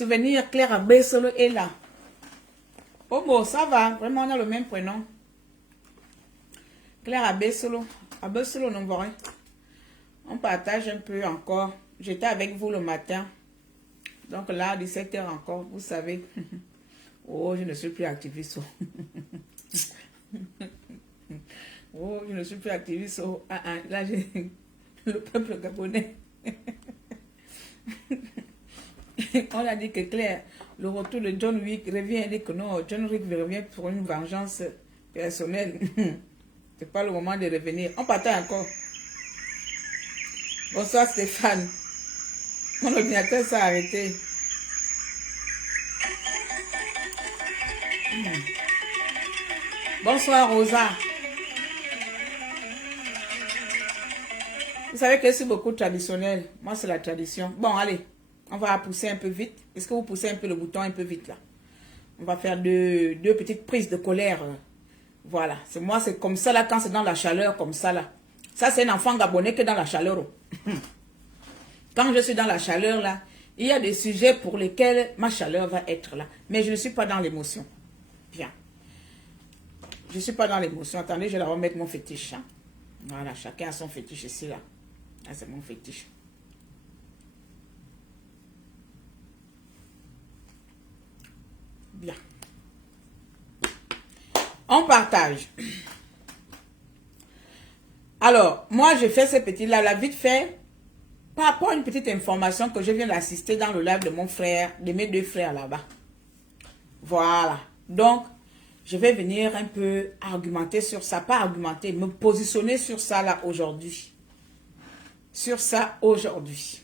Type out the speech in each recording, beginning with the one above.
Souvenir Claire Abessolo est là. Oh bon, ça va. Vraiment, on a le même prénom. Claire Abessolo. Abessolo, non, vrai. On partage un peu encore. J'étais avec vous le matin. Donc là, 17h encore, vous savez. Oh, je ne suis plus activiste. Oh, je ne suis plus activiste. Oh, là, j'ai le peuple gabonais. On a dit que Claire, le retour de John Wick revient. Elle dit que non, John Wick revient pour une vengeance personnelle. C'est pas le moment de revenir. On partait encore. Bonsoir Stéphane. Mon ordinateur s'est arrêté. Bonsoir Rosa. Vous savez que je suis beaucoup traditionnel. Moi, c'est la tradition. Bon, allez. On va pousser un peu vite. Est-ce que vous poussez un peu le bouton un peu vite là? On va faire deux petites prises de colère. Voilà. C'est moi, c'est comme ça là, quand c'est dans la chaleur, comme ça là. Ça, c'est un enfant gabonais qui est dans la chaleur. Quand je suis dans la chaleur là, il y a des sujets pour lesquels ma chaleur va être là. Mais je ne suis pas dans l'émotion. Bien. Je ne suis pas dans l'émotion. Attendez, je vais remettre mon fétiche. Hein. Voilà, chacun a son fétiche ici là. Là, c'est mon fétiche. Bien. On partage. Alors, moi, je fais ces petits là, vite fait, par rapport à une petite information que je viens d'assister dans le live de mon frère, de mes deux frères là-bas. Voilà. Donc, je vais venir un peu argumenter sur ça, pas argumenter, me positionner sur ça là aujourd'hui. Sur ça aujourd'hui.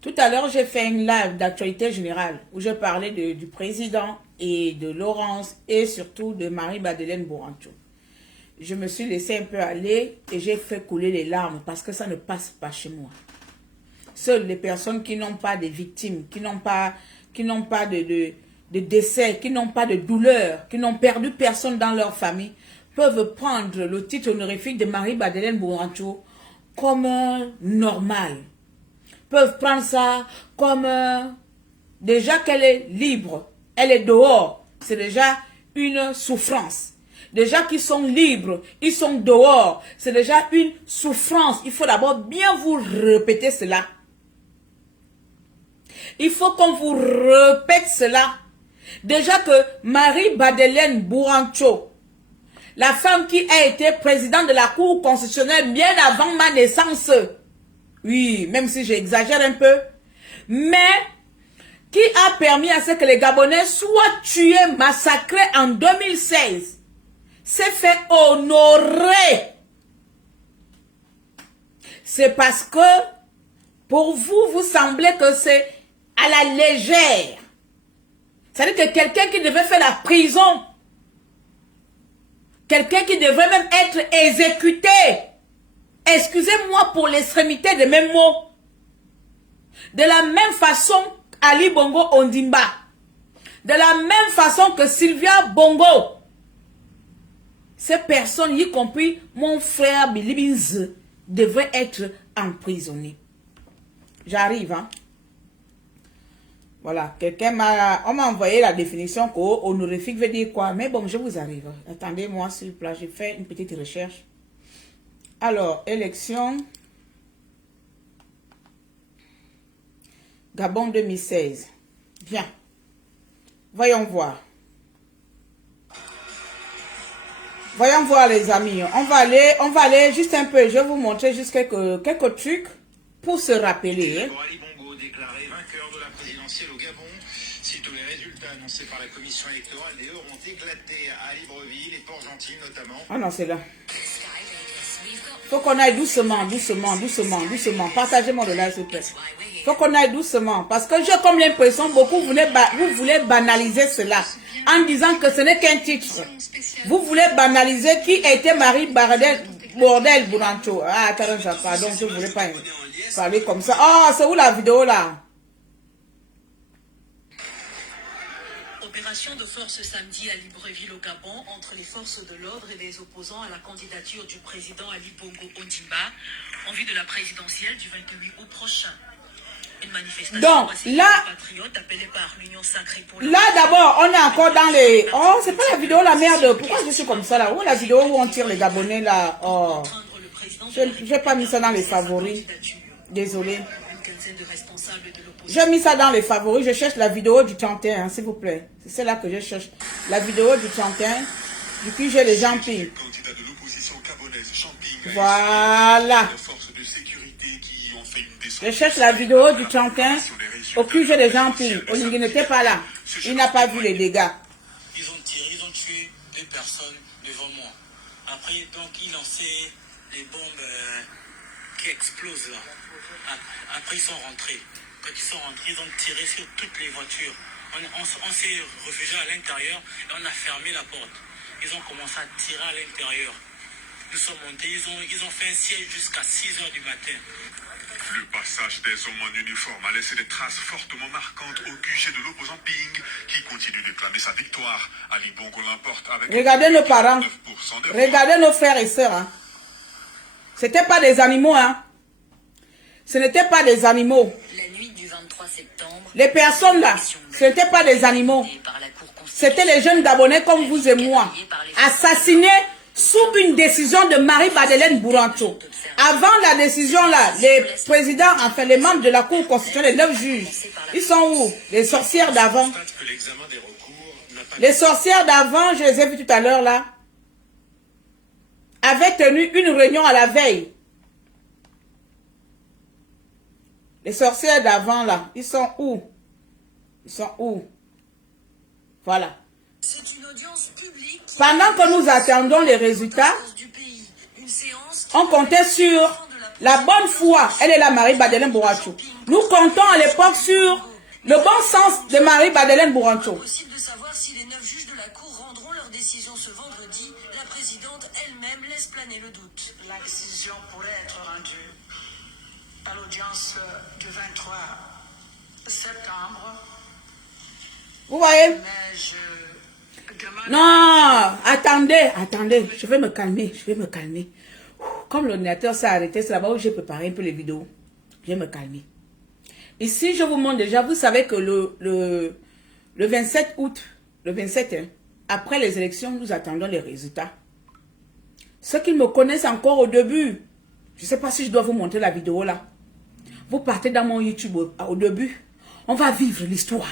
Tout à l'heure, j'ai fait une live d'actualité générale où je parlais du président et de Laurence et surtout de Marie-Madeleine Burancho. Je me suis laissé un peu aller et j'ai fait couler les larmes parce que ça ne passe pas chez moi. Seules les personnes qui n'ont pas de victimes, qui n'ont pas de décès, qui n'ont pas de douleur, qui n'ont perdu personne dans leur famille, peuvent prendre le titre honorifique de Marie-Madeleine Burancho comme normal. Peuvent prendre ça comme déjà qu'elle est libre, elle est dehors, c'est déjà une souffrance. Déjà qu'ils sont libres, ils sont dehors, c'est déjà une souffrance. Il faut d'abord bien vous répéter cela. Il faut qu'on vous répète cela. Déjà que Marie-Madeleine Burancho, la femme qui a été présidente de la Cour constitutionnelle bien avant ma naissance, oui, même si j'exagère un peu, mais qui a permis à ce que les Gabonais soient tués, massacrés en 2016, s'est fait honorer. C'est parce que pour vous, vous semblez que c'est à la légère. C'est-à-dire que quelqu'un qui devait faire la prison, quelqu'un qui devrait même être exécuté, excusez-moi pour l'extrémité de mes mots. De la même façon, Ali Bongo Ondimba. De la même façon que Sylvia Bongo. Ces personnes, y compris mon frère Bilibinz, devraient être emprisonnés. J'arrive, hein. Voilà, on m'a envoyé la définition honorifique veut dire quoi. Mais bon, je vous arrive. Attendez-moi sur place, j'ai fait une petite recherche. Alors, élection Gabon 2016. Bien. Voyons voir. Voyons voir les amis. On va aller juste un peu. Je vais vous montrer juste quelques trucs pour se rappeler. Ali Bongo déclaré vainqueur de la présidentielle au Gabon. Sitôt les résultats annoncés par la commission électorale, les heurts ont éclaté à Libreville et Port-Gentil notamment. Ah non, c'est là. Faut qu'on aille doucement. Partagez-moi le live, s'il vous plaît. Faut qu'on aille doucement. Parce que j'ai comme l'impression, beaucoup vous voulez banaliser cela. En disant que ce n'est qu'un titre. Vous voulez banaliser qui était Marie-Madeleine Burancho. Ah, pardon, je ne voulais pas parler comme ça. Oh, c'est où la vidéo là? Opération de force samedi à Libreville au Gabon entre les forces de l'ordre et les opposants à la candidature du président Ali Bongo Ondimba en vue de la présidentielle du 28 août prochain. Une manifestation Donc, pacifique là, des patriotes appelée par l'Union sacrée pour là d'abord, on est encore dans les... Oh, c'est pas la vidéo, la merde. Pourquoi je suis comme ça là? Où est la vidéo où on tire les Gabonais là? Oh, j'ai pas mis ça dans les favoris. Désolé. Une quinzaine de responsables de l'opposition. J'ai mis ça dans les favoris. Je cherche la vidéo du 31, hein, s'il vous plaît. C'est celle-là que je cherche. La vidéo du 31. Du coup, j'ai les gens ping. Candidat de l'opposition gabonaise, Champing, Voilà. les forces de sécurité qui ont fait une descente. Je cherche la vidéo du 31. Au QG des gens ping. Olingi n'était pas là. Il n'a pas vu les dégâts. Ils ont tiré, ils ont tué 2 personnes devant moi. Après, donc, ils lançaient les bombes qui explosent là. Après, ils sont rentrés. Quand ils sont rentrés, ils ont tiré sur toutes les voitures. On s'est réfugié à l'intérieur et on a fermé la porte. Ils ont commencé à tirer à l'intérieur. Nous sommes montés, ils ont fait un siège jusqu'à 6 h du matin. Le passage des hommes en uniforme a laissé des traces fortement marquantes au QG de l'opposant Ping, qui continue de clamer sa victoire. Ali Bongo l'emporte avec... Regardez nos parents. 9% des voix. Regardez nos frères et sœurs. Hein. C'était pas des animaux. Hein. Ce n'était pas des animaux. La nuit du 23 septembre, Les personnes là, ce n'étaient pas des animaux. par la Cour constitutionnelle, C'était les jeunes Gabonais comme vous et moi, assassinés sous une décision de Marie-Madeleine Bouranto. Avant la décision là, les présidents, enfin les membres de la Cour constitutionnelle, les 9 juges, ils sont où? Les sorcières d'avant. Que l'examen des recours n'a pas... Les sorcières d'avant, je les ai vues tout à l'heure là, avaient tenu une réunion à la veille. Les sorcières d'avant là, ils sont où? Ils sont où? Voilà. c'est une audience publique qui Pendant que nous attendons les résultats, du pays. Une séance on comptait sur la bonne foi. Elle est la Marie-Madeleine Bouranto. Nous comptons à l'époque sur le bon sens de Marie-Madeleine Bouranto. Impossible de savoir si les 9 juges de la Cour rendront leur décision ce vendredi. La présidente elle-même laisse planer le doute. La décision pourrait être rendue à l'audience du 23 septembre, Vous voyez? mais je demande... Non, attendez, je vais me calmer, Comme l'ordinateur s'est arrêté, c'est là-bas où j'ai préparé un peu les vidéos. Je vais me calmer. Ici, je vous montre déjà, vous savez que le 27 août, le 27, hein, après les élections, nous attendons les résultats. Ceux qui me connaissent encore au début, je ne sais pas si je dois vous montrer la vidéo là. Vous partez dans mon YouTube au début. On va vivre l'histoire.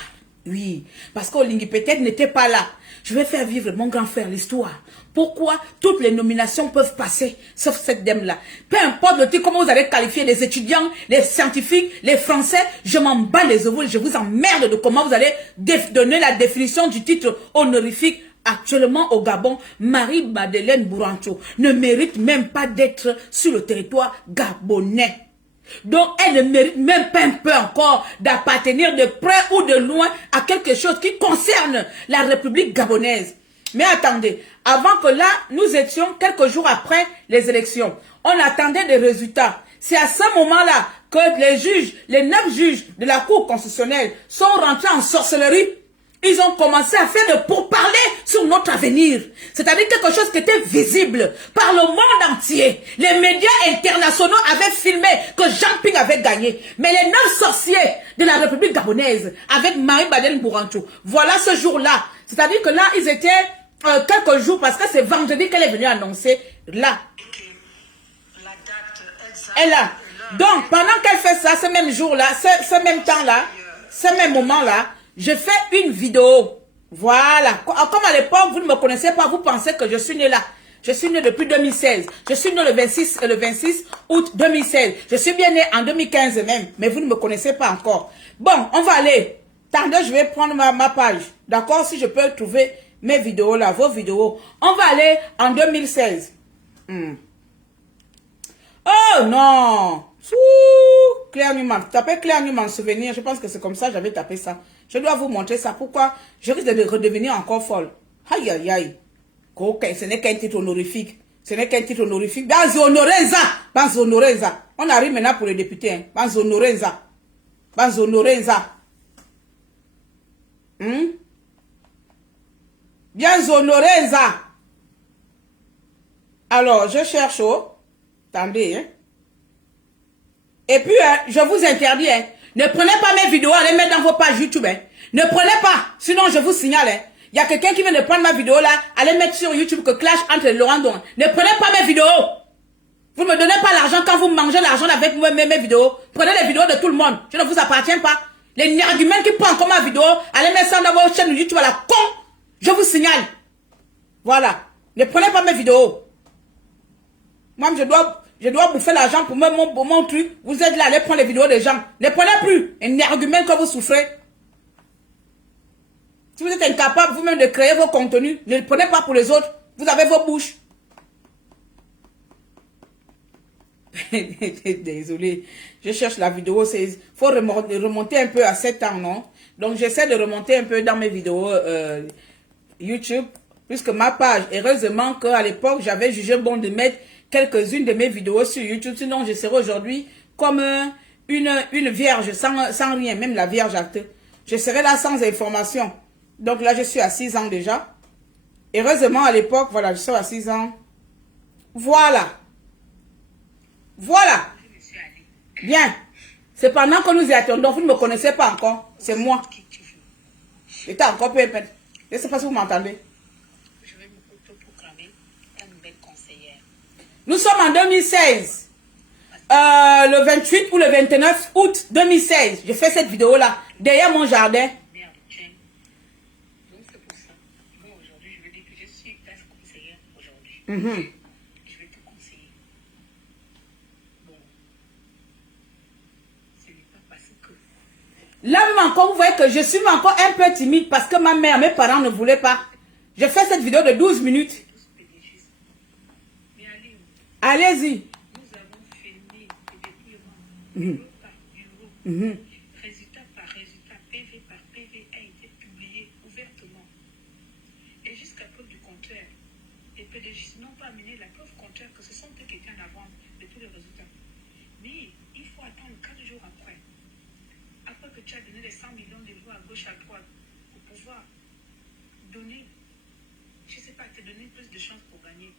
Oui, parce qu'Olingi peut-être n'était pas là. Je vais faire vivre mon grand frère l'histoire. Pourquoi toutes les nominations peuvent passer, sauf cette dame-là. Peu importe le titre, comment vous allez qualifier les étudiants, les scientifiques, les français, je m'en bats les ovaires, je vous emmerde de comment vous allez donner la définition du titre honorifique. Actuellement au Gabon, Marie-Madeleine Bouranto ne mérite même pas d'être sur le territoire gabonais. Donc, elle ne mérite même pas un peu encore d'appartenir de près ou de loin à quelque chose qui concerne la République gabonaise. Mais attendez, avant que là, nous étions quelques jours après les élections. On attendait des résultats. C'est à ce moment-là que les juges, les 9 juges de la Cour constitutionnelle sont rentrés en sorcellerie. Ils ont commencé à faire de pourparlers sur notre avenir. C'est-à-dire quelque chose qui était visible par le monde entier. Les médias internationaux avaient filmé que Jean Ping avait gagné. Mais les 9 sorciers de la République gabonaise avec Marie-Madeleine Bouranto, voilà ce jour-là. C'est-à-dire que là, ils étaient quelques jours parce que c'est vendredi qu'elle est venue annoncer là. La date exacte Elle là. Donc, pendant qu'elle fait ça, ce même jour-là, ce même temps-là, ce même moment-là, je fais une vidéo. Voilà. Comme à l'époque, vous ne me connaissez pas, vous pensez que je suis né là. Je suis né depuis 2016. Je suis né le 26 août 2016. Je suis bien né en 2015 même. Mais vous ne me connaissez pas encore. Bon, on va aller. Attendez, je vais prendre ma page. D'accord? Si je peux trouver mes vidéos là, vos vidéos. On va aller en 2016. Oh non! Claire Newman. Tapez Claire Newman souvenir. Je pense que c'est comme ça j'avais tapé ça. Je dois vous montrer ça. Pourquoi? Je risque de redevenir encore folle. Aïe, aïe, aïe. Ok, ce n'est qu'un titre honorifique. Ce n'est qu'un titre honorifique. Banzonorenza. Banzonorenza. On arrive maintenant pour les députés. Hein. Banzonorenza. Banzonorenza. Banzonorenza. Alors, je cherche. Attendez, hein. Et puis, je vous interdis, hein, Ne prenez pas mes vidéos, allez mettre dans vos pages YouTube. Hein. Ne prenez pas, sinon je vous signale. Hein. Il y a quelqu'un qui vient de prendre ma vidéo là, allez mettre sur YouTube que clash entre Laurent Don. Ne prenez pas mes vidéos. Vous ne me donnez pas l'argent quand vous mangez l'argent avec mes vidéos. Prenez les vidéos de tout le monde. Je ne vous appartiens pas. Les arguments qui prennent comme ma vidéo, allez mettre ça dans vos chaînes YouTube à la con. Je vous signale. Voilà. Ne prenez pas mes vidéos. Moi, je dois bouffer l'argent pour mon truc. Vous êtes là, allez prendre les vidéos des gens. Ne prenez plus un argument que vous souffrez. Si vous êtes incapable vous-même de créer vos contenus, ne le prenez pas pour les autres. Vous avez vos bouches. Désolé, je cherche la vidéo. Il faut remonter un peu à 7 ans, non? Donc, j'essaie de remonter un peu dans mes vidéos YouTube. Puisque ma page, heureusement qu'à l'époque, j'avais jugé bon de mettre quelques-unes de mes vidéos sur YouTube. Sinon, je serais aujourd'hui comme une vierge, sans rien, même la vierge acte. Je serais là sans information. Donc là, je suis à 6 ans déjà. Heureusement, à l'époque, voilà, je suis à 6 ans. Voilà. Voilà. Bien. C'est pendant que nous y attendons. Vous ne me connaissez pas encore. C'est moi. J'étais encore peu épais. Je ne sais pas si vous m'entendez. Je vais me autoproclamer une nouvelle conseillère. Nous sommes en 2016. Le 28 ou le 29 août 2016. Je fais cette vidéo-là. Derrière mon jardin. Merde, tiens. Donc c'est pour ça. Bon, aujourd'hui, je vais dire que je suis la conseillère aujourd'hui. Je vais te conseiller. Bon. Ce n'est pas parce que... Là même encore, vous voyez que je suis encore un peu timide parce que ma mère, mes parents ne voulaient pas. Je fais cette vidéo de 12 minutes. Mais allez, Allez-y. nous avons filmé des dépouillements, bureau par bureau, résultat par résultat, PV par PV a été publié ouvertement. Et jusqu'à preuve du compteur, les PDG n'ont pas amené la preuve compteur que ce sont eux qui étaient en avance de tous les résultats. Mais il faut attendre 4 jours après que tu as donné les 100 millions de voix à gauche à droite pour pouvoir donner, je ne sais pas, te donner plus de chances pour gagner.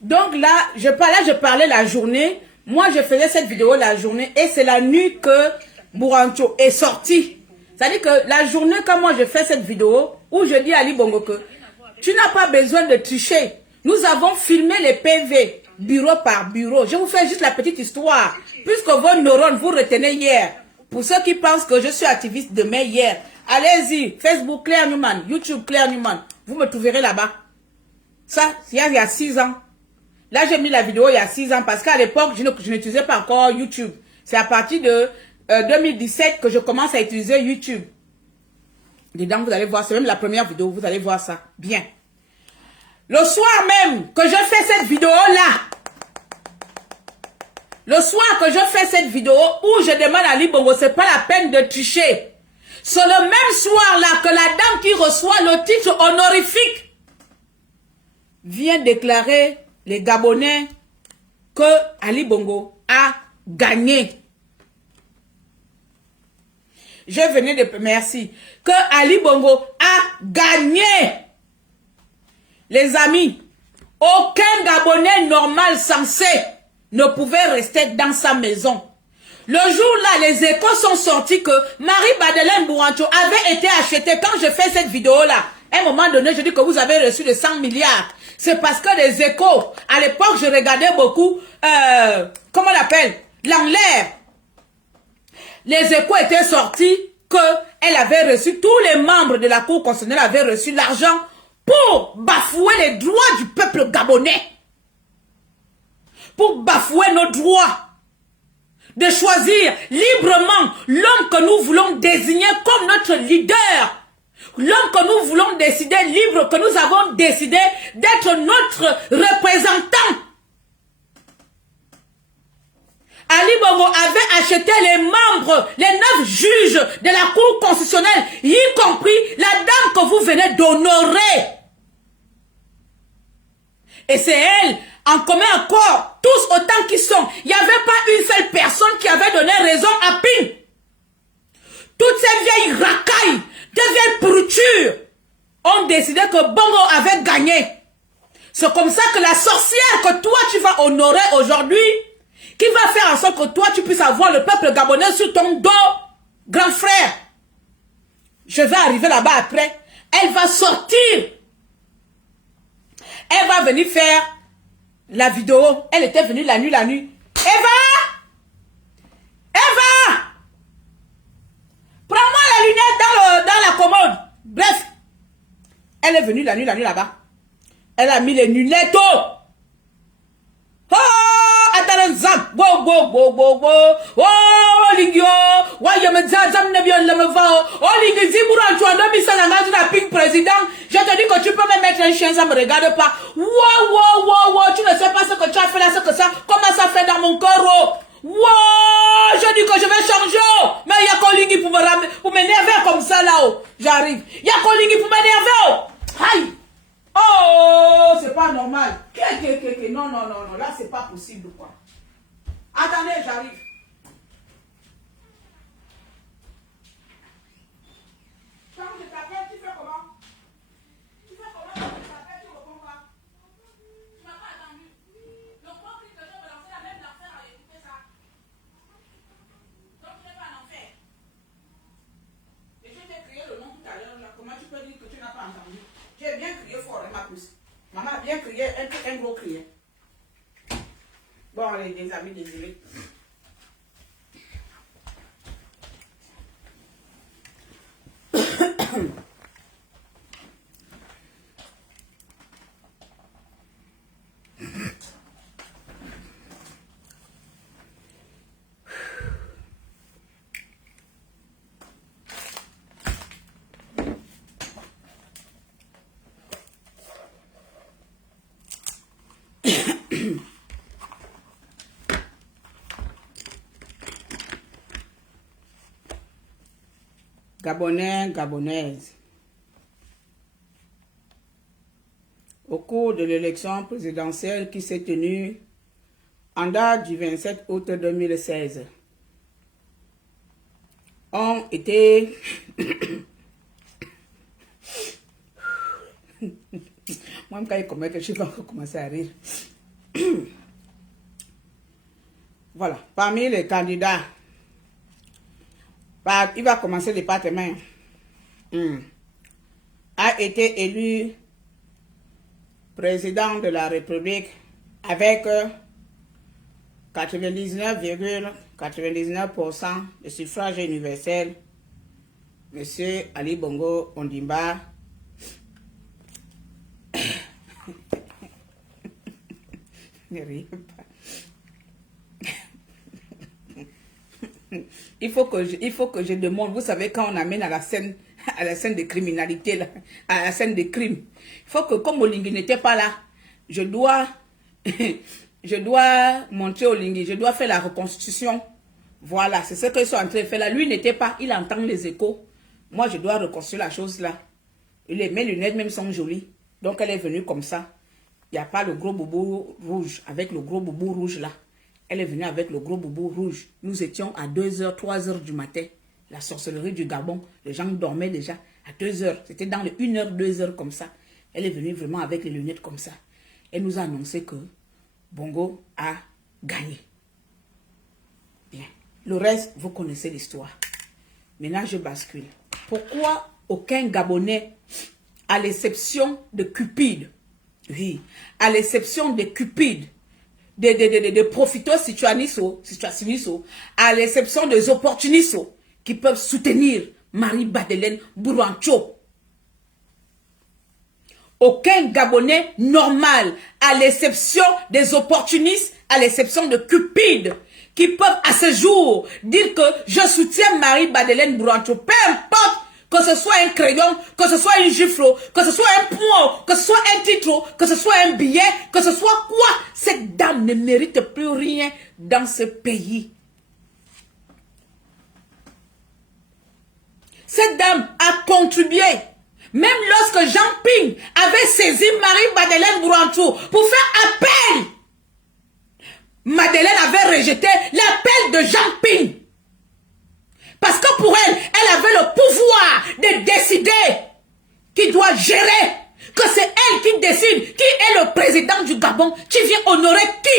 Donc là, je parlais la journée. Moi, je faisais cette vidéo la journée et c'est la nuit que Burancho est sorti. C'est-à-dire que la journée, quand moi je fais cette vidéo, où je dis à Ali Bongo que tu n'as pas besoin de tricher. Nous avons filmé les PV, bureau par bureau. Je vous fais juste la petite histoire. Puisque vos neurones, vous retenez hier. Pour ceux qui pensent que je suis activiste demain, hier. Allez-y, Facebook Claire Newman, YouTube Claire Newman. Vous me trouverez là-bas. Ça, il y a 6 ans. Là, j'ai mis la vidéo il y a 6 ans parce qu'à l'époque, je n'utilisais pas encore YouTube. C'est à partir de 2017 que je commence à utiliser YouTube. Dedans, vous allez voir, c'est même la première vidéo, vous allez voir ça. Bien. Le soir même que je fais cette vidéo-là, le soir que je fais cette vidéo où je demande à Ali Bongo, c'est pas la peine de tricher. C'est le même soir-là que la dame qui reçoit le titre honorifique vient déclarer les Gabonais que Ali Bongo a gagné. Je venais de... Merci. Que Ali Bongo a gagné. Les amis, aucun Gabonais normal sensé ne pouvait rester dans sa maison. Le jour-là, les échos sont sortis que Marie-Madeleine Burancho avait été achetée. Quand je fais cette vidéo-là, à un moment donné, je dis que vous avez reçu les 100 milliards. C'est parce que les échos, à l'époque, je regardais beaucoup, comment on appelle, l'Anglaire. Les échos étaient sortis qu'elle avait reçu, tous les membres de la Cour constitutionnelle avaient reçu l'argent pour bafouer les droits du peuple gabonais. Pour bafouer nos droits. De choisir librement l'homme que nous voulons désigner comme notre leader. L'homme que nous voulons décider libre, que nous avons décidé d'être notre représentant. Ali Bongo avait acheté les membres, les 9 juges de la Cour constitutionnelle, y compris la dame que vous venez d'honorer. Et c'est elle, en commun accord, tous autant qu'ils sont. Il n'y avait pas une seule personne qui avait donné raison à Pin. Toutes ces vieilles racailles, des vieilles pourritures, ont décidé que Bongo avait gagné. C'est comme ça que la sorcière que toi tu vas honorer aujourd'hui, qui va faire en sorte que toi, tu puisses avoir le peuple gabonais sur ton dos, grand frère. Je vais arriver là-bas après. Elle va sortir. Elle va venir faire la vidéo. Elle était venue la nuit. Eva! Prends-moi la lunette dans la commode. Bref. Elle est venue la nuit là-bas. Elle a mis les lunettes. Oh! Attends, zam! Oh, Lingio! Wayame zam nebion lemeva. Oh, Lingio, Zimura, tu as donné ça dans la ping président. Je te dis que tu peux me mettre un chien, ça me regarde pas. Wow, tu ne sais pas ce que tu as fait là, ce que ça. Comment ça fait dans mon cœur, wow, je dis que je vais changer. Mais il y a Kolingi pour m'énerver comme ça là-haut. J'arrive. Il y a Kolingi pour m'énerver. Aïe. Oh, c'est pas normal. Non, là c'est pas possible quoi. Attendez, j'arrive. Quand je t'appelle, tu fais comment? Tu fais comment quand je t'appelle, tu réponds pas? Tu m'as pas attendu. Le grand clic que je vais lancer la même l'affaire à écouter ça. Donc tu n'es pas en enfer. Et je t'ai crié le nom tout à l'heure là. Comment tu peux dire que tu n'as pas entendu? J'ai bien crié fort, ma pousse. Maman a bien crié, un gros crié. Bon, allez, des amis, désolé. Gabonais, Gabonaises. Au cours de l'élection présidentielle qui s'est tenue en date du 27 août 2016, ont été moi, quand il commet quelque chose, je vais commencer à rire. Voilà, parmi les candidats, il va commencer le département. A été élu président de la République avec 99,99% de suffrage universel. Monsieur Ali Bongo Ondimba. Ne riez pas. Il faut que je demande, vous savez, quand on amène à la scène de criminalité, là, à la scène de crime, il faut que, comme Olingi n'était pas là, je dois montrer Olingi, je dois faire la reconstitution. Voilà, c'est ce qu'ils sont en train de faire là. Lui n'était pas, il entend les échos. Moi, je dois reconstruire la chose là. Mes lunettes même sont jolies. Donc, elle est venue comme ça. Il n'y a pas le gros boubou rouge, avec le gros boubou rouge là. Elle est venue avec le gros boubou rouge. Nous étions à 2h, 3h du matin. La sorcellerie du Gabon. Les gens dormaient déjà à 2h. C'était dans les 1h, 2h comme ça. Elle est venue vraiment avec les lunettes comme ça. Elle nous a annoncé que Bongo a gagné. Bien. Le reste, vous connaissez l'histoire. Maintenant, je bascule. Pourquoi aucun Gabonais, à l'exception de Cupide, oui, à l'exception de Cupide, des profiteurs situationnistes, à l'exception des opportunistes qui peuvent soutenir Marie-Madeleine Bourancho. Aucun Gabonais normal, à l'exception des opportunistes, à l'exception de Cupide, qui peuvent à ce jour dire que je soutiens Marie-Madeleine Bourancho, peu importe que ce soit un crayon, que ce soit un gifle, que ce soit un point, que ce soit un titre, que ce soit un billet, que ce soit quoi, cette dame ne mérite plus rien dans ce pays. Cette dame a contribué, même lorsque Jean Ping avait saisi Marie-Madeleine Bourancho pour faire appel. Madeleine avait rejeté l'appel de Jean Ping. Parce que pour elle, elle avait le pouvoir de décider qui doit gérer, que c'est elle qui décide qui est le président du Gabon, qui vient honorer qui.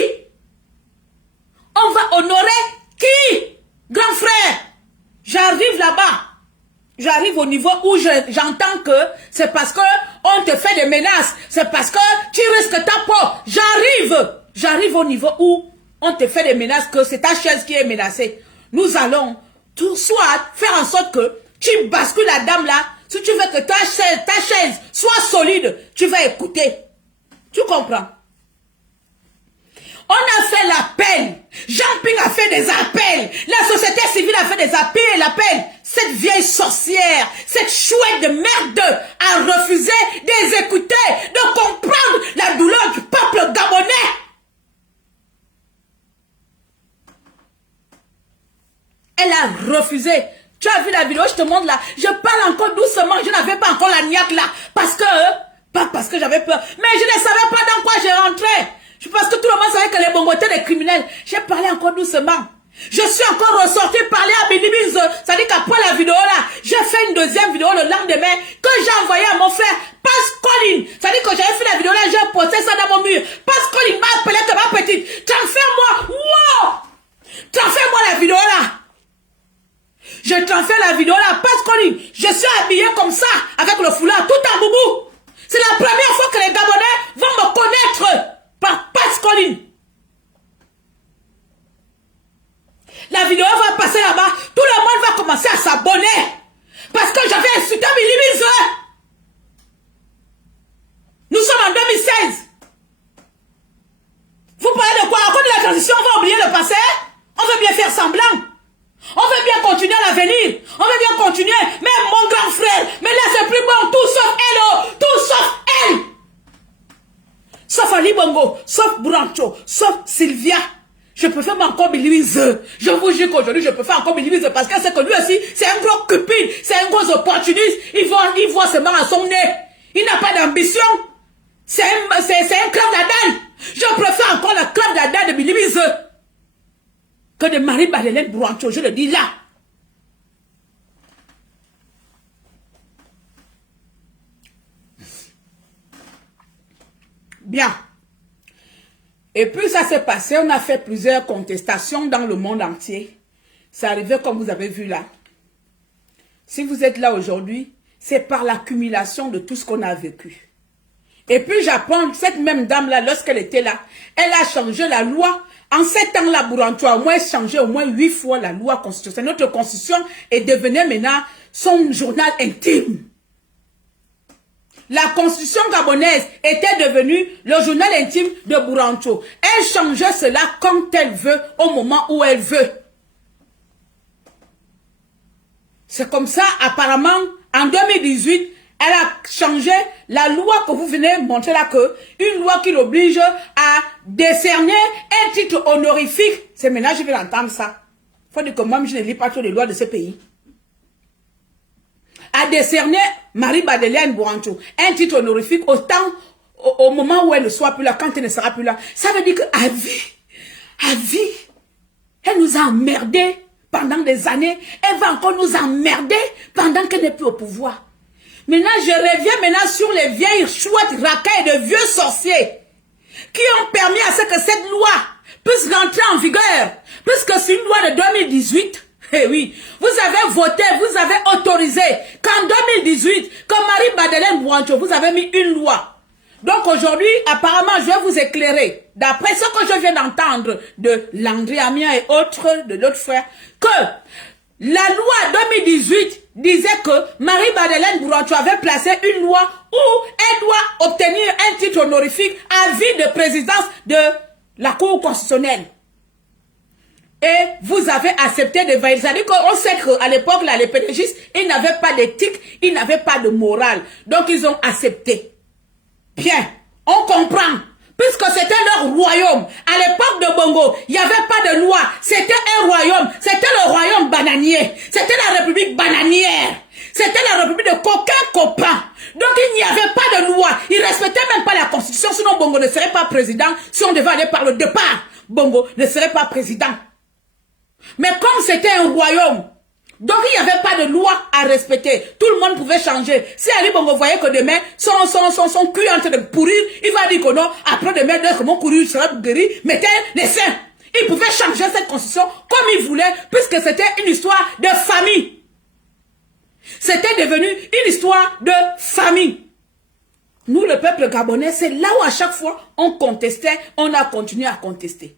On On va honorer qui? Grand frère. J'arrive là-bas. J'arrive au niveau où j'entends que c'est parce que on te fait des menaces. C'est parce que tu risques ta peau. J'arrive au niveau où on te fait des menaces, que c'est ta chaise qui est menacée. Nous allons tout soit faire en sorte que tu bascules la dame là. Si tu veux que ta chaise soit solide, tu vas écouter. Tu comprends? On a fait l'appel. Jean-Ping a fait des appels. La société civile a fait des appels. Cette vieille sorcière, cette chouette de merde a refusé de les écouter, de comprendre la douleur du peuple gabonais. Elle a refusé. Tu as vu la vidéo, je te montre là. Je parle encore doucement, je n'avais pas encore la niaque là. Pas parce que j'avais peur. Mais je ne savais pas dans quoi j'ai rentré. Parce que tout le monde savait que les bongotés des criminels. J'ai parlé encore doucement. Je suis encore ressorti parler à Bilibiz. Ça dit qu'après la vidéo là, j'ai fait une deuxième vidéo le lendemain que j'ai envoyé à mon frère Pascaline. Ça dit que j'avais fait la vidéo là, j'ai posté ça dans mon mur. Pascaline m'a appelé que ma petite. Transfère-moi. Wow! Transfère-moi la vidéo là. Je transfère la vidéo là. Pascaline, je suis habillé comme ça, avec le foulard tout en boubou. C'est la première fois que les Gabonais vont me connaître. Par Pascaline. La vidéo va passer là-bas. Tout le monde va commencer à s'abonner. Parce que j'avais insulté Bilibiz. Nous sommes en 2016. Vous parlez de quoi? À cause de la transition, on va oublier le passé? On veut bien faire semblant. On veut bien continuer à l'avenir. On veut bien continuer. Même mon grand frère. Mais là, c'est plus bon. Tout sauf elle. Oh. Tout sauf elle. Sauf Ali Bongo, sauf Brancho, sauf Sylvia. Je préfère encore Bilibiz. Je vous jure qu'aujourd'hui, je préfère encore Bilibiz parce que c'est que lui aussi, c'est un gros cupide, c'est un gros opportuniste. Il voit seulement à son nez. Il n'a pas d'ambition. C'est un club d'Adal. Je préfère encore le club d'Adal de Bilibiz que de Marie-Madeleine Brancho. Je le dis là. Bien. Et puis ça s'est passé, on a fait plusieurs contestations dans le monde entier. C'est arrivé comme vous avez vu là. Si vous êtes là aujourd'hui, c'est par l'accumulation de tout ce qu'on a vécu. Et puis j'apprends, cette même dame-là, lorsqu'elle était là, elle a changé la loi. En 7 ans, la Bourantou a au moins changé au moins 8 fois la loi constitutionnelle. Notre constitution est devenue maintenant son journal intime. La constitution gabonaise était devenue le journal intime de Bourancho. Elle changeait cela quand elle veut, au moment où elle veut. C'est comme ça, apparemment, en 2018, elle a changé la loi que vous venez montrer là, une loi qui l'oblige à décerner un titre honorifique. C'est maintenant que je vais entendre ça. Il faut dire que moi, je ne lis pas trop les lois de ce pays. A décerné Marie-Madeleine Brancho un titre honorifique au moment où elle ne soit plus là, quand elle ne sera plus là. Ça veut dire qu'à vie, elle nous a emmerdés pendant des années. Elle va encore nous emmerder pendant qu'elle n'est plus au pouvoir. Maintenant, je reviens sur les vieilles chouettes racailles de vieux sorciers qui ont permis à ce que cette loi puisse rentrer en vigueur. Puisque c'est une loi de 2018. Eh oui, vous avez voté, vous avez autorisé qu'en 2018, comme Marie-Madeleine Brancho, vous avez mis une loi. Donc aujourd'hui, apparemment, je vais vous éclairer, d'après ce que je viens d'entendre de Landry Amien et autres, de l'autre frère, que la loi 2018 disait que Marie-Madeleine Brancho avait placé une loi où elle doit obtenir un titre honorifique à vie de présidence de la Cour constitutionnelle. Et vous avez accepté de valider. C'est-à-dire qu'on sait qu'à l'époque, là, les pédagogistes, ils n'avaient pas d'éthique, ils n'avaient pas de morale. Donc, ils ont accepté. Bien, on comprend. Puisque c'était leur royaume. À l'époque de Bongo, il n'y avait pas de loi. C'était un royaume. C'était le royaume bananier. C'était la république bananière. C'était la république de copain. Donc, il n'y avait pas de loi. Ils ne respectaient même pas la constitution. Sinon, Bongo ne serait pas président. Si on devait aller par le départ, Bongo ne serait pas président. Mais comme c'était un royaume, donc il n'y avait pas de loi à respecter. Tout le monde pouvait changer. Si Ali Bongo voyait que demain, son cul est en train de pourrir, il va dire que non, après demain, dès que mon courrier sera guéri, mettez les seins. il pouvait changer cette constitution comme il voulait, puisque c'était une histoire de famille. C'était devenu une histoire de famille. Nous, le peuple gabonais, c'est là où à chaque fois on contestait, on a continué à contester.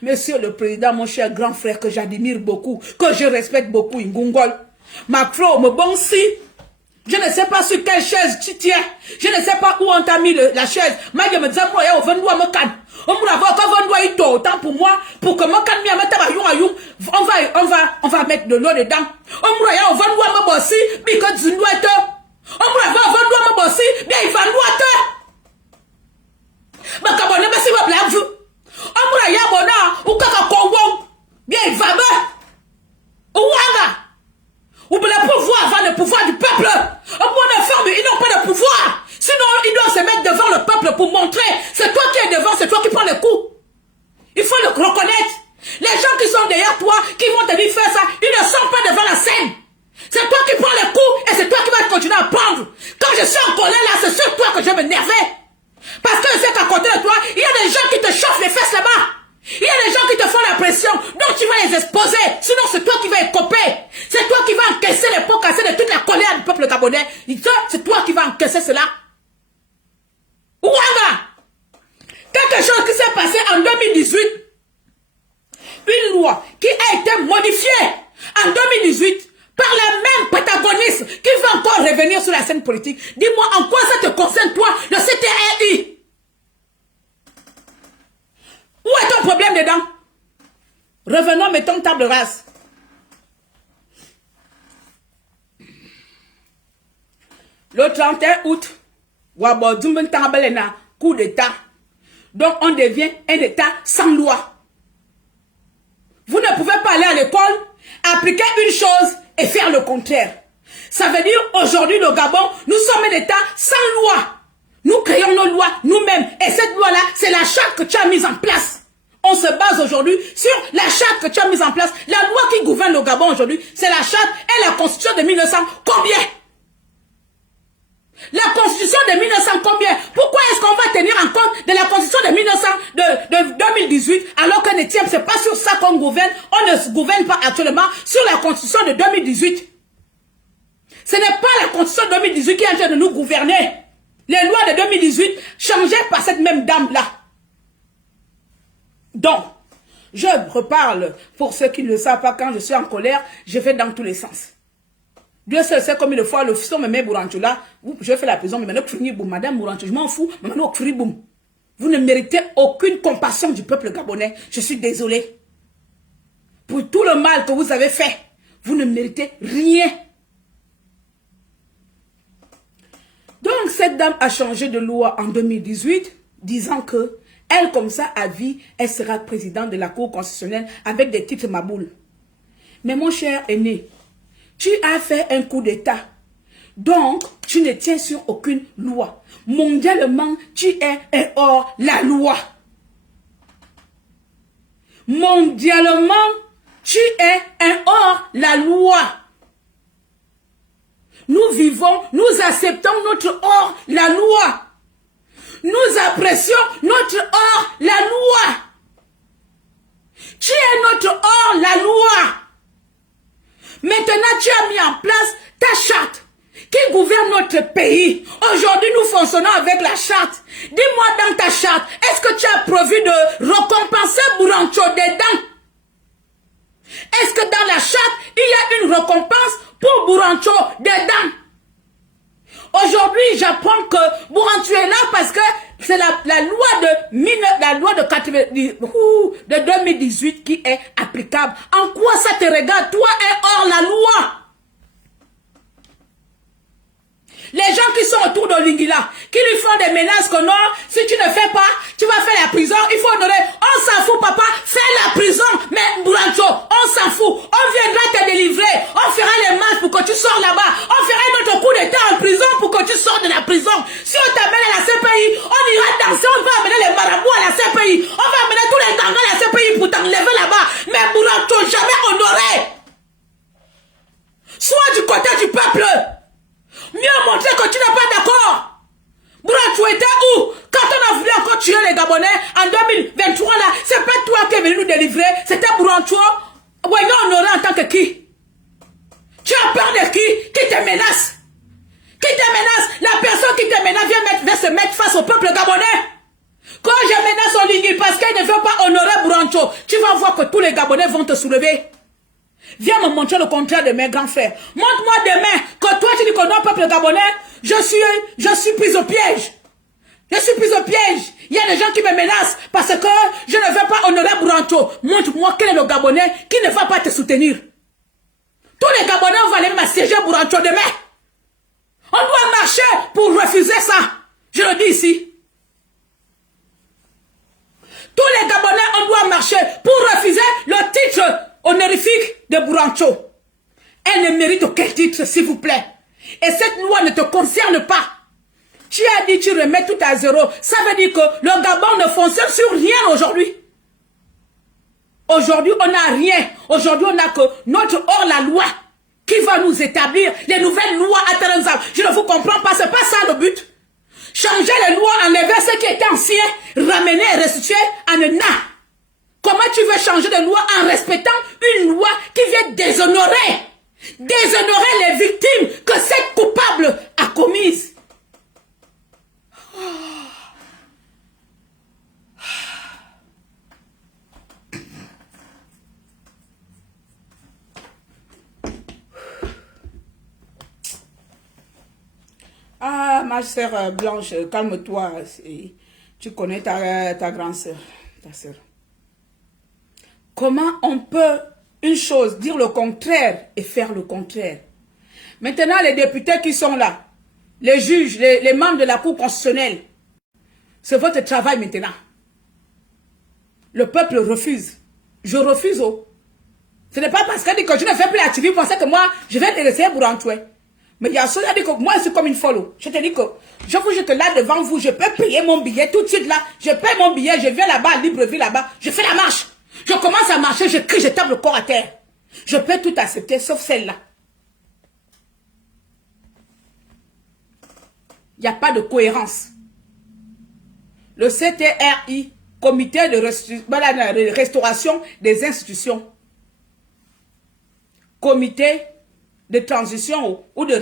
Monsieur le Président, mon cher grand frère que j'admire beaucoup, que je respecte beaucoup, Ngungol, Macron, Mbonsi, je ne sais pas sur quelle chaise tu tiens, je ne sais pas où on t'a mis la chaise. Moi, je me disais, moi, on va nous can. On va autant pour moi, pour que moi, on va mettre de l'eau dedans. On va nous bosser, because nous on va nous bosser, bien il va nous mais comme on est si vous plaît, vous. On va y avoir ou kaka kongo, bien il va me. Ouanga. Ou le pouvoir avant le pouvoir du peuple. Ils n'ont pas de pouvoir. Sinon, ils doivent se mettre devant le peuple pour montrer. C'est toi qui es devant, c'est toi qui prends le coup. Il faut le reconnaître. Les gens qui sont derrière toi, qui vont te dire faire ça, ils ne sont pas devant la scène. C'est toi qui prends le coup et c'est toi qui vas continuer à prendre. Quand je suis en colère là, c'est sur toi que je vais m'énerver. Parce que je sais qu'à côté de toi, il y a des gens qui te chauffent les fesses là-bas. Il y a des gens qui te font la pression, donc tu vas les exposer. Sinon, c'est toi qui vas écoper. C'est toi qui vas encaisser les pots cassés de toute la colère du peuple gabonais. C'est toi qui vas encaisser cela. Ouanga! Quelque chose qui s'est passé en 2018. Une loi qui a été modifiée en 2018 par la même protagoniste qui va encore revenir sur la scène politique. Dis-moi en quoi ça te concerne, toi, le CTRI? Où est ton problème dedans? Revenons, mettons table rase. Le 31 août, coup d'État. Donc on devient un État sans loi. Vous ne pouvez pas aller à l'école, appliquer une chose et faire le contraire. Ça veut dire aujourd'hui le Gabon, nous sommes un État sans loi. Nous créons nos lois nous-mêmes. Et cette loi-là, c'est la charte que tu as mise en place. On se base aujourd'hui sur la charte que tu as mise en place. La loi qui gouverne le Gabon aujourd'hui, c'est la charte et la constitution de 1900. Combien? La constitution de 1900 combien? Pourquoi est-ce qu'on va tenir en compte de la constitution de 1900 de 2018 alors qu'on ne tient, c'est pas sur ça qu'on gouverne, on ne se gouverne pas actuellement sur la constitution de 2018. Ce n'est pas la constitution de 2018 qui est en train de nous gouverner. Les lois de 2018 changées par cette même dame-là. Donc, je reparle pour ceux qui ne le savent pas, quand je suis en colère, je vais dans tous les sens. Dieu seul sait combien de fois le fiston me met Bourancho là, je fais la prison, mais maintenant, madame Bourancho, je m'en fous, mais maintenant, vous ne méritez aucune compassion du peuple gabonais. Je suis désolé. Pour tout le mal que vous avez fait, vous ne méritez rien. Donc, cette dame a changé de loi en 2018, disant que elle, comme ça, à vie, elle sera présidente de la Cour constitutionnelle avec des titres maboules. Mais mon cher aîné, tu as fait un coup d'État. Donc, tu ne tiens sur aucune loi. Mondialement, tu es un hors la loi. Mondialement, tu es un hors la loi. Nous vivons, nous acceptons notre hors la loi. Nous apprécions notre hors la loi. Tu es notre hors la loi. Maintenant, tu as mis en place ta charte qui gouverne notre pays. Aujourd'hui, nous fonctionnons avec la charte. Dis-moi dans ta charte, est-ce que tu as prévu de récompenser Bourancho dedans? Est-ce que dans la charte, il y a une récompense pour Bourancho dedans? Aujourd'hui, j'apprends que Bourancho est là parce que c'est la loi de 2018 qui est applicable. En quoi ça te regarde? Toi est hors la loi. Les gens qui sont autour de Lingila, qui lui font des menaces que non, si tu ne fais pas, tu vas faire la prison, il faut honorer. On s'en fout, papa, fais la prison. Mais Bourancho, on s'en fout. On viendra te délivrer. On fera les marches pour que tu sors là-bas. On fera notre coup d'état en prison pour que tu sors de la prison. Si on t'amène à la CPI, on ira danser, on va amener les marabouts à la CPI. On va amener tous les gangs à la CPI pour t'enlever là-bas. Mais Bourancho, jamais honoré. Sois du côté du peuple. Mieux montrer que tu n'es pas d'accord. Bourancho était où? Quand on a voulu encore tué les Gabonais en 2023 là, c'est pas toi qui es venu nous délivrer, c'était Bourancho. Ouais, non, Honoré en tant que qui? Tu as peur de qui te menace? Qui te menace? La personne qui te menace vient se mettre face au peuple gabonais. Quand je menace Oligui parce qu'il ne veut pas honorer Bourancho, tu vas voir que tous les Gabonais vont te soulever. Viens me montrer le contraire de mes grands frères. Montre-moi demain que toi tu dis que non, peuple gabonais, je suis pris au piège. Je suis pris au piège. Il y a des gens qui me menacent parce que je ne veux pas honorer Bourancho. Montre-moi quel est le Gabonais qui ne va pas te soutenir. Tous les Gabonais vont aller m'assiéger Bourancho demain. On doit marcher pour refuser ça. Je le dis ici. Tous les Gabonais, on doit marcher pour refuser le titre honorifique de Bourancho. Elle ne mérite aucun titre, s'il vous plaît. Et cette loi ne te concerne pas. Tu as dit, tu remets tout à zéro. Ça veut dire que le Gabon ne fonctionne sur rien aujourd'hui. Aujourd'hui, on n'a rien. Aujourd'hui, on n'a que notre hors-la-loi qui va nous établir les nouvelles lois à Terenzam. Je ne vous comprends pas, c'est pas ça le but. Changer les lois, enlever ce qui était ancien, ramener et restituer en un an. Comment tu veux changer de loi en respectant une loi qui vient déshonorer les victimes que cette coupable a commises? Ah, ma soeur Blanche, calme-toi. Tu connais ta grande soeur, ta soeur. Comment on peut, une chose, dire le contraire et faire le contraire? Maintenant, les députés qui sont là, les juges, les membres de la Cour constitutionnelle, c'est votre travail maintenant. Le peuple refuse. Je refuse. Oh. Ce n'est pas parce qu'elle dit que je ne fais plus l'activisme, vous pensez que moi, je vais te laisser pour en tuer. Mais il y a ceux qui dit que moi, je suis comme une folle. Je te dis que, je vous jette là devant vous, je peux payer mon billet tout de suite là. Je paye mon billet, je viens là-bas, à Libreville là-bas, je fais la marche. Je commence à marcher, je crie, je tape le corps à terre. Je peux tout accepter, sauf celle-là. Il n'y a pas de cohérence. Le CTRI, Comité de restauration des institutions. Comité de transition ou de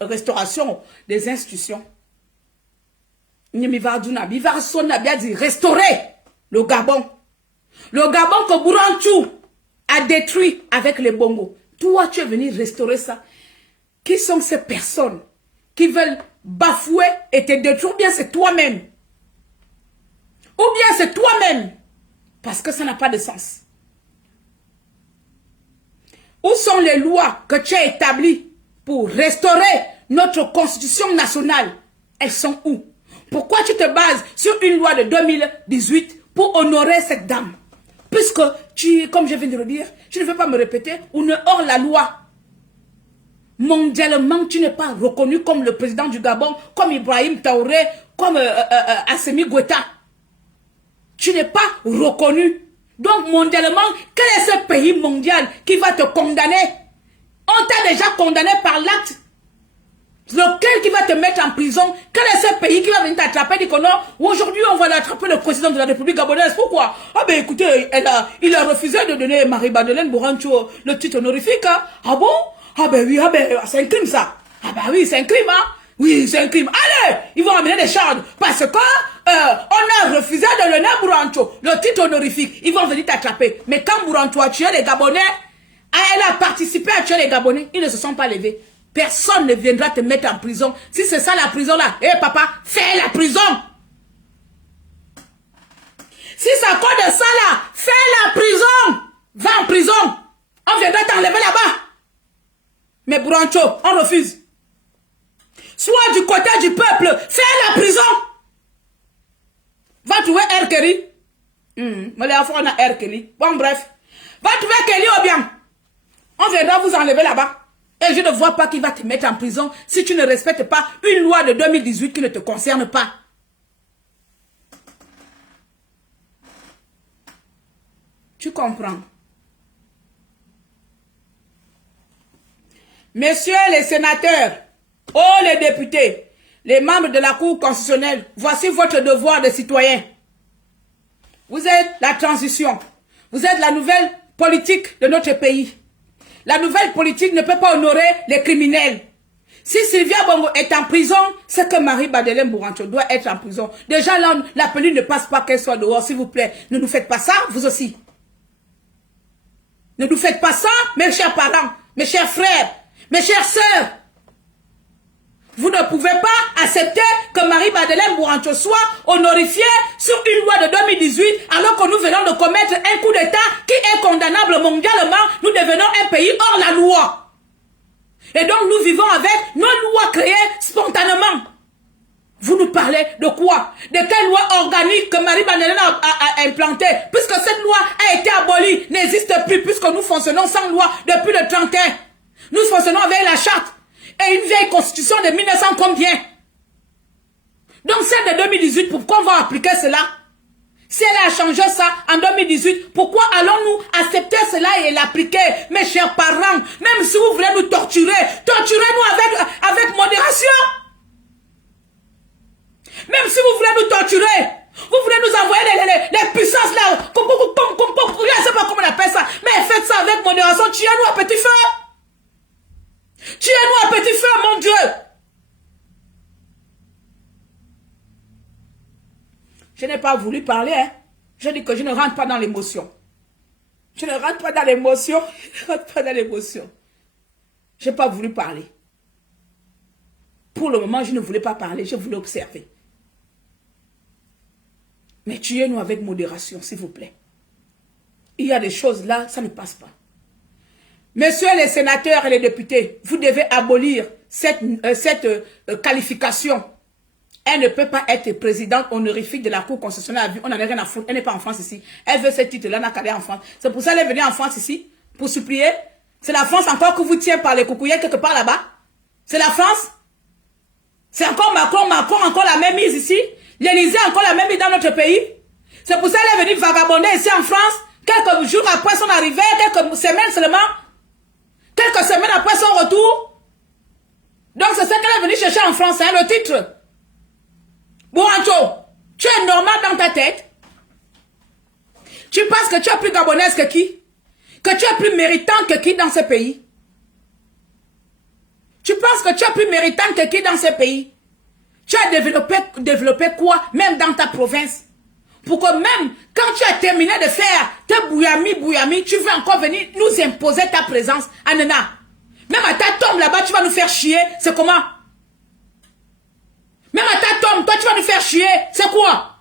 restauration des institutions. Il va dire restaurer le Gabon. Le Gabon que Bourancho a détruit avec les bongos. Toi, tu es venu restaurer ça. Qui sont ces personnes qui veulent bafouer et te détruire? Ou bien c'est toi-même. Ou bien c'est toi-même. Parce que ça n'a pas de sens. Où sont les lois que tu as établies pour restaurer notre constitution nationale? Elles sont où? Pourquoi tu te bases sur une loi de 2018 pour honorer cette dame? Puisque tu, comme je viens de le dire, je ne vais pas me répéter, on est hors la loi. Mondialement, tu n'es pas reconnu comme le président du Gabon, comme Ibrahim Traoré, comme Assimi Goïta. Tu n'es pas reconnu. Donc, mondialement, quel est ce pays mondial qui va te condamner? On t'a déjà condamné par l'acte. Lequel qui va te mettre en prison? Quel est ce pays qui va venir t'attraper? Dit que non, aujourd'hui on va attraper le président de la République gabonaise. Pourquoi? Ah ben écoutez, il a refusé de donner Marie-Madeleine Bourancho le titre honorifique. Hein? Ah bon? Ah ben oui, ah ben c'est un crime ça. Ah ben oui, c'est un crime, hein? Oui, c'est un crime. Allez, ils vont amener des charges. Parce que on a refusé de donner à Bourancho le titre honorifique. Ils vont venir t'attraper. Mais quand Bourancho a tué les Gabonais, elle a participé à tuer les Gabonais, ils ne se sont pas levés. Personne ne viendra te mettre en prison. Si c'est ça la prison là, eh papa, fais la prison. Si c'est à cause de ça là, fais la prison. Va en prison. On viendra t'enlever là-bas. Mais Bourancho, on refuse. Sois du côté du peuple, fais la prison. Va trouver R. Kelly. Mais là, on a R. Kelly. Bon, bref. Va trouver Kelly ou bien. On viendra vous enlever là-bas. Et je ne vois pas qui va te mettre en prison si tu ne respectes pas une loi de 2018 qui ne te concerne pas. Tu comprends? Messieurs les sénateurs, oh les députés, les membres de la Cour constitutionnelle, voici votre devoir de citoyen. Vous êtes la transition. Vous êtes la nouvelle politique de notre pays. La nouvelle politique ne peut pas honorer les criminels. Si Sylvia Bongo est en prison, c'est que Marie Madeleine Bourancho doit être en prison. Déjà là, la pelule ne passe pas qu'elle soit dehors, s'il vous plaît. Ne nous faites pas ça, vous aussi. Ne nous faites pas ça, mes chers parents, mes chers frères, mes chères sœurs. Vous ne pouvez pas accepter que Marie Madeleine Bourancho soit honorifiée sur une loi de 2018 alors que nous venons de commettre un coup d'État qui est condamnable mondialement. Nous devenons un pays hors la loi. Et donc nous vivons avec nos lois créées spontanément. Vous nous parlez de quoi? De quelle loi organique que Marie Madeleine a implantée? Puisque cette loi a été abolie, n'existe plus, puisque nous fonctionnons sans loi depuis le 31. Nous fonctionnons avec la charte et une vieille constitution de 1900 combien? Donc celle de 2018, pourquoi on va appliquer cela? Si elle a changé ça en 2018, pourquoi allons-nous accepter cela et l'appliquer? Mes chers parents, même si vous voulez nous torturer, torturez-nous avec modération. Même si vous voulez nous torturer, vous voulez nous envoyer les puissances là, je ne sais pas comment on appelle ça, mais faites ça avec modération, tuez-nous à petit feu. Tuez-nous à petit feu, mon Dieu. Je n'ai pas voulu parler, hein. Je dis que je ne rentre pas dans l'émotion. Je ne rentre pas dans l'émotion. Je ne rentre pas dans l'émotion. Je n'ai pas voulu parler. Pour le moment, je ne voulais pas parler. Je voulais observer. Mais tuez-nous avec modération, s'il vous plaît. Il y a des choses là, ça ne passe pas. Messieurs les sénateurs et les députés, vous devez abolir cette qualification. Elle ne peut pas être présidente honorifique de la Cour constitutionnelle. On n'en a rien à foutre. Elle n'est pas en France ici. Elle veut ce titre-là, n'a qu'à aller en France. C'est pour ça qu'elle est venue en France ici, pour supplier. C'est la France encore que vous tient par les coucouillets quelque part là-bas. C'est la France. C'est encore Macron, encore la même mise ici. L'Élysée encore la même mise dans notre pays. C'est pour ça qu'elle est venue vagabonder ici en France. Quelques jours après son arrivée, quelques semaines seulement. Quelques semaines après son retour. Donc c'est ça qu'elle est venue chercher en France, hein, le titre. Bourancho, tu es normal dans ta tête? Tu penses que tu es plus gabonaise que qui? Que tu es plus méritante que qui dans ce pays? Tu penses que tu es plus méritante que qui dans ce pays? Tu as développé quoi, même dans ta province? Pour que même quand tu as terminé de faire tes bouyami, tu veux encore venir nous imposer ta présence, Anena. Même à ta tombe là-bas, tu vas nous faire chier. C'est comment? Même à ta tombe, toi tu vas nous faire chier. C'est quoi?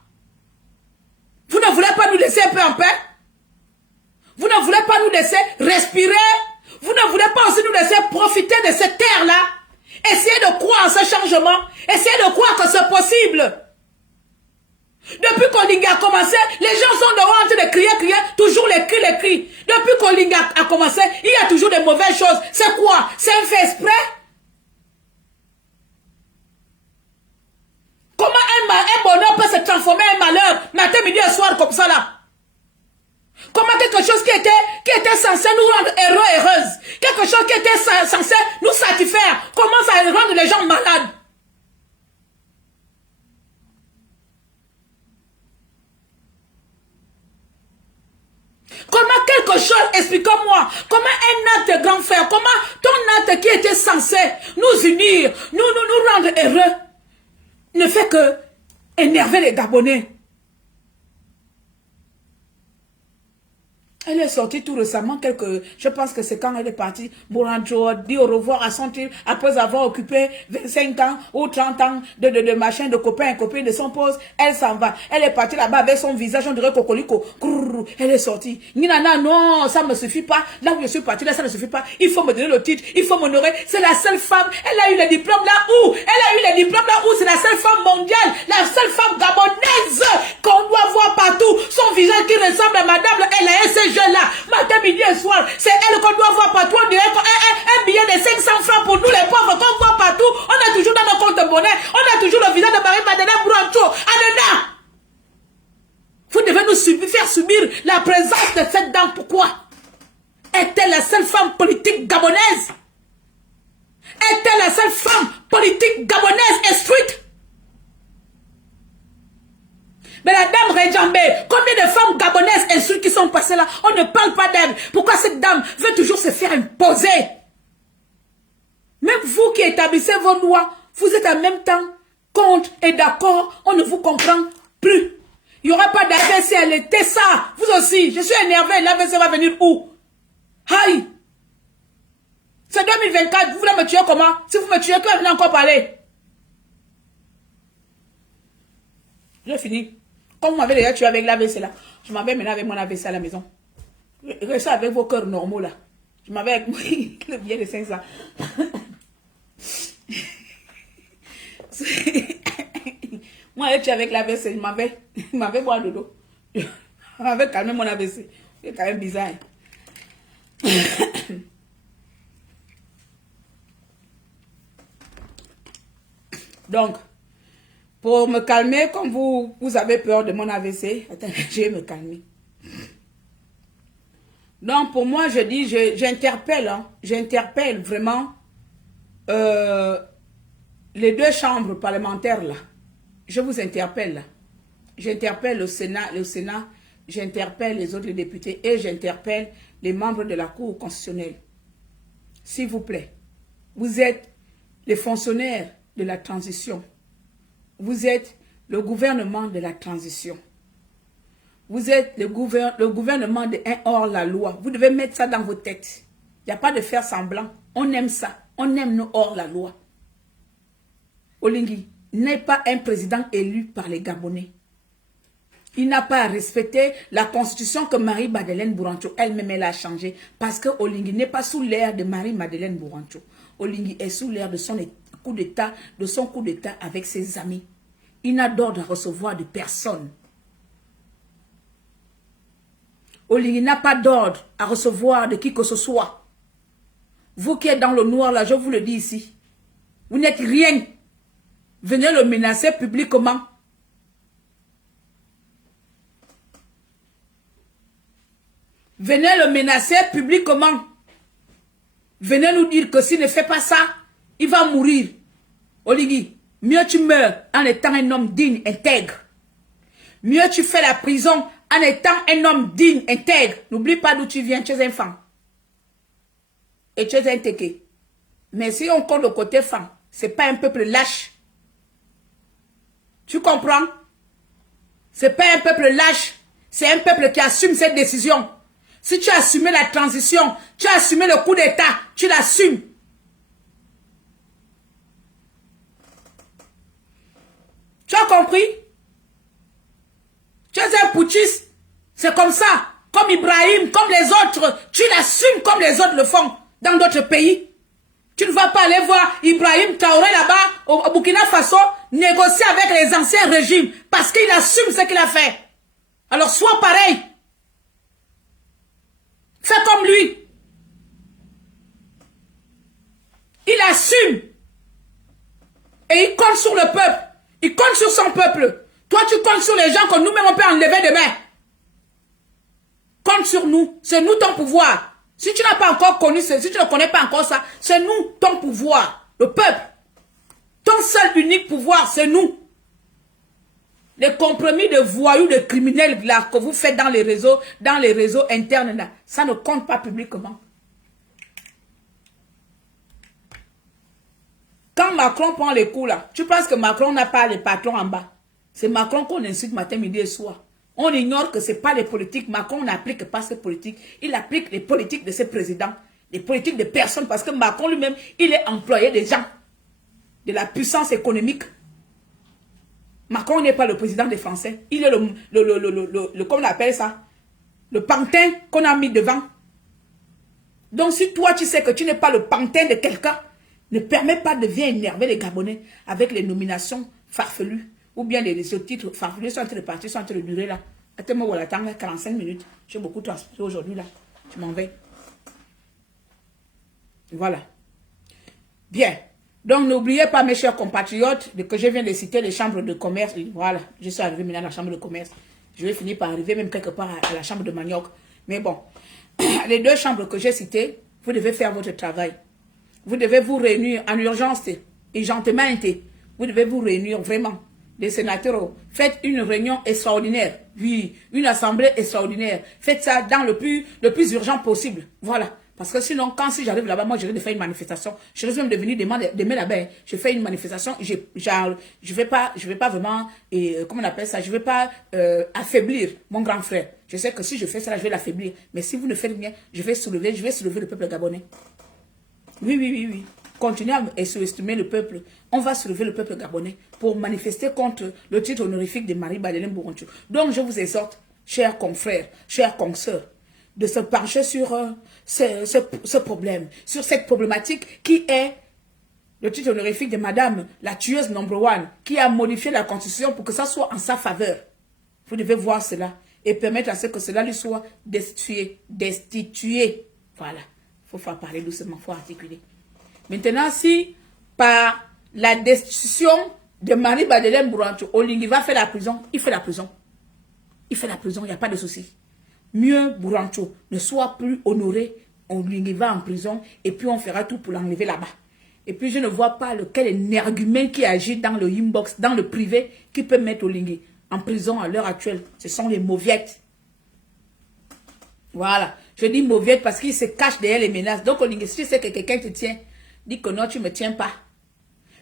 Vous ne voulez pas nous laisser un peu en paix? Vous ne voulez pas nous laisser respirer? Vous ne voulez pas aussi nous laisser profiter de cette terre-là? Essayez de croire en ce changement. Essayez de croire que c'est possible. Depuis qu'Olinga a commencé, les gens sont dehors en train de crier, toujours les cris. Depuis qu'Olinga a commencé, il y a toujours de mauvaises choses. C'est quoi? C'est un fait exprès? Comment un bonheur peut se transformer en malheur, matin, midi et soir comme ça là? Comment quelque chose qui était censé nous rendre heureux, heureuses, quelque chose qui était censé nous satisfaire, commence à rendre les gens malades? Comment quelque chose, expliquez-moi, comment un acte de grand frère, comment ton acte qui était censé nous unir, nous rendre heureux, ne fait que énerver les Gabonais. Elle est sortie tout récemment, je pense que c'est quand elle est partie, Bourancho dit au revoir à son type, après avoir occupé 25 ans ou 30 ans de machin, de copain et copine de son poste, elle s'en va. Elle est partie là-bas avec son visage, on dirait cocolico. Elle est sortie. Ninana, non, ça ne me suffit pas. Là où je suis partie, là, ça ne suffit pas. Il faut me donner le titre, il faut m'honorer. C'est la seule femme, elle a eu le diplôme là où? Elle a eu le diplôme là où? C'est la seule femme mondiale, la seule femme gabonaise qu'on doit voir partout. Son visage qui ressemble à madame, elle a essayé là, matin, midi et soir, c'est elle qu'on doit voir partout. On dirait un billet de 500 francs pour nous les pauvres qu'on voit partout. On a toujours dans nos comptes de monnaie, on a toujours le visage de Marie Madeleine Bourancho. Anena, vous devez nous faire subir la présence de cette dame. Pourquoi? Est-elle la seule femme politique gabonaise? Est-elle la seule femme politique gabonaise instruite? Mais la dame Redjambé, combien de femmes gabonaises insultes qui sont passées là? On ne parle pas d'elle. Pourquoi cette dame veut toujours se faire imposer? Même vous qui établissez vos lois, vous êtes en même temps contre et d'accord. On ne vous comprend plus. Il n'y aura pas d'AVC, elle était ça. Vous aussi, je suis énervé. L'AVC va venir où? Aïe! C'est 2024, vous voulez me tuer comment? Si vous me tuez, que venez encore parler? J'ai fini. Comme vous m'avez déjà tué avec l'AVC là, je m'en vais maintenant avec mon AVC à la maison. Restez avec vos cœurs normaux là. Je m'en vais avec le billet de 500. Moi, je suis avec l'AVC, je m'en vais boire de l'eau. Je m'en vais calmer mon AVC. C'est quand même bizarre. Donc, pour me calmer, comme vous avez peur de mon AVC, attends, je vais me calmer. Donc, pour moi, je dis, j'interpelle, hein, j'interpelle vraiment les deux chambres parlementaires là. Je vous interpelle là. J'interpelle le Sénat, j'interpelle les autres députés et j'interpelle les membres de la Cour constitutionnelle. S'il vous plaît, vous êtes les fonctionnaires de la transition. Vous êtes le gouvernement de la transition. Vous êtes le gouvernement de un hors-la-loi. Vous devez mettre ça dans vos têtes. Il n'y a pas de faire semblant. On aime ça. On aime nos hors-la-loi. Olingi n'est pas un président élu par les Gabonais. Il n'a pas à respecter la constitution que Marie-Madeleine Bourancho elle-même elle a changée. Parce que Olingi n'est pas sous l'ère de Marie-Madeleine Bourancho. Olingi est sous l'ère de son coup d'État, avec ses amis. Il n'a d'ordre à recevoir de personne. Olingi n'a pas d'ordre à recevoir de qui que ce soit. Vous qui êtes dans le noir là, je vous le dis ici. Vous n'êtes rien. Venez le menacer publiquement. Venez le menacer publiquement. Venez nous dire que s'il ne fait pas ça, il va mourir. Oligui, mieux tu meurs en étant un homme digne, intègre. Mieux tu fais la prison en étant un homme digne, intègre. N'oublie pas d'où tu viens, tu es un femme. Et tu es un téké. Mais si on compte le côté femme, ce n'est pas un peuple lâche. Tu comprends? Ce n'est pas un peuple lâche. C'est un peuple qui assume cette décision. Si tu as assumé la transition, tu as assumé le coup d'État, tu l'assumes. Tu as compris? Tu es un putschiste. C'est comme ça. Comme Ibrahim, comme les autres. Tu l'assumes comme les autres le font dans d'autres pays. Tu ne vas pas aller voir Ibrahim Traoré là-bas au Burkina Faso négocier avec les anciens régimes parce qu'il assume ce qu'il a fait. Alors sois pareil. Fais comme lui. Il assume. Et il compte sur le peuple. Il compte sur son peuple. Toi, tu comptes sur les gens que nous-mêmes on peut enlever demain. Compte sur nous. C'est nous ton pouvoir. Si tu n'as pas encore connu, si tu ne connais pas encore ça, c'est nous ton pouvoir. Le peuple. Ton seul unique pouvoir, c'est nous. Les compromis de voyous, de criminels là, que vous faites dans les réseaux internes là, ça ne compte pas publiquement. Quand Macron prend les coups là, tu penses que Macron n'a pas les patrons en bas. C'est Macron qu'on insulte matin, midi et soir. On ignore que ce n'est pas les politiques. Macron n'applique pas ces politiques. Il applique les politiques de ses présidents. Les politiques de personnes. Parce que Macron lui-même, il est employé des gens. De la puissance économique. Macron n'est pas le président des Français. Il est comment on appelle ça? Le pantin qu'on a mis devant. Donc si toi tu sais que tu n'es pas le pantin de quelqu'un, ne permets pas de venir énerver les Gabonais avec les nominations farfelues. Ou bien les titres farfelus sont en train de partir, sont en train de durer là. Attends-moi, voilà, attends 45 minutes. J'ai beaucoup transpiré aujourd'hui là. Je m'en vais. Voilà. Bien. Donc, n'oubliez pas, mes chers compatriotes, que je viens de citer les chambres de commerce. Voilà, je suis arrivé maintenant à la chambre de commerce. Je vais finir par arriver même quelque part à la chambre de manioc. Mais bon, les deux chambres que j'ai citées, vous devez faire votre travail. Vous devez vous réunir en urgence et gentiment. Vous devez vous réunir vraiment. des sénateurs, faites une réunion extraordinaire. Oui, une assemblée extraordinaire. Faites ça dans le plus urgent possible. Voilà. Parce que sinon, si j'arrive là-bas, moi, je risque de faire une manifestation. Je risque même de venir demain là-bas. Je fais une manifestation. Je vais pas vraiment, comment on appelle ça, je vais pas affaiblir mon grand frère. Je sais que si je fais ça, je vais l'affaiblir. Mais si vous ne faites rien, je vais soulever le peuple gabonais. Oui. Continuez à sous-estimer le peuple. On va soulever le peuple gabonais pour manifester contre le titre honorifique de Marie-Madeleine Buroncho. Donc, je vous exhorte, chers confrères, chers consoeurs, de se pencher sur ce problème, sur cette problématique qui est le titre honorifique de Madame, la tueuse number one, qui a modifié la Constitution pour que ça soit en sa faveur. Vous devez voir cela et permettre à ce que cela lui soit destitué. Voilà. Il faut parler doucement, il faut articuler. Maintenant, si par la destitution de Marie-Madeleine Buroncho, Olingi va faire la prison, il fait la prison. Il fait la prison, il n'y a pas de souci. Mieux Buroncho ne soit plus honoré, Olingi va en prison et puis on fera tout pour l'enlever là-bas. Et puis je ne vois pas lequel énergumène qui agit dans le inbox, dans le privé, qui peut mettre Olingi en prison à l'heure actuelle. Ce sont les mauviettes. Voilà. Je dis mauviettes parce qu'ils se cachent derrière les menaces. Donc Olingi, si tu sais que quelqu'un te tient, dis que non, tu ne me tiens pas.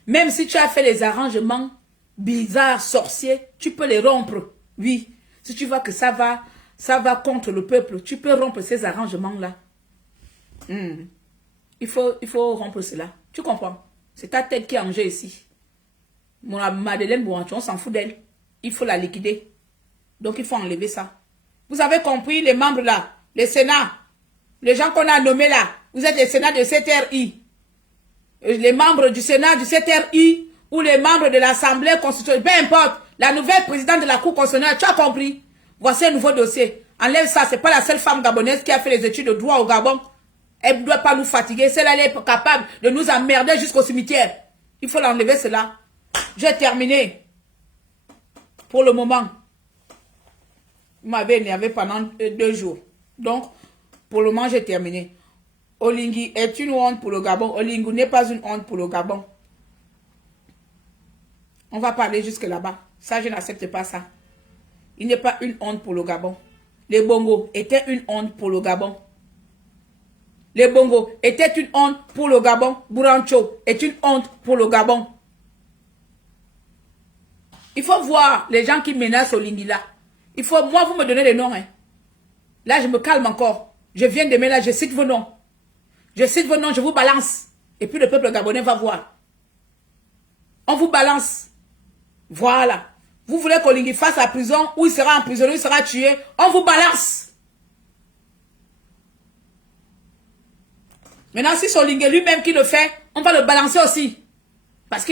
Même si tu as fait les arrangements bizarres, sorciers, tu peux les rompre. Oui. Si tu vois que ça va contre le peuple, tu peux rompre ces arrangements-là. Il faut rompre cela. Tu comprends? C'est ta tête qui est en jeu ici. Madeleine Buroncho, on s'en fout d'elle. Il faut la liquider. Donc il faut enlever ça. Vous avez compris, les membres là, les Sénats, les gens qu'on a nommés là, vous êtes les Sénats de CTRI. Les membres du Sénat du CTRI ou les membres de l'Assemblée constitutionnelle, peu importe, la nouvelle présidente de la Cour constitutionnelle, tu as compris? Voici un nouveau dossier. Enlève ça, c'est pas la seule femme gabonaise qui a fait les études de droit au Gabon. Elle ne doit pas nous fatiguer. Celle-là, elle est capable de nous emmerder jusqu'au cimetière. Il faut l'enlever cela. J'ai terminé. Pour le moment. Vous m'avez énervé pendant 2 jours. Donc, pour le moment, j'ai terminé. Olingi est une honte pour le Gabon. Olingi n'est pas une honte pour le Gabon. On va parler jusque là-bas. Ça, je n'accepte pas ça. Il n'est pas une honte pour le Gabon. Les Bongos étaient une honte pour le Gabon. Les Bongos étaient une honte pour le Gabon. Buroncho est une honte pour le Gabon. Il faut voir les gens qui menacent Olingi là. Il faut, moi, vous me donnez les noms. Hein. Là, je me calme encore. Je viens demain là, je cite vos noms. Je cite vos noms, je vous balance. Et puis le peuple gabonais va voir. On vous balance. Voilà. Vous voulez qu'Olingi fasse la prison, où il sera emprisonné, il sera tué. On vous balance. Maintenant, si c'est Olingi lui-même qui le fait, on va le balancer aussi. Parce qu'il n'est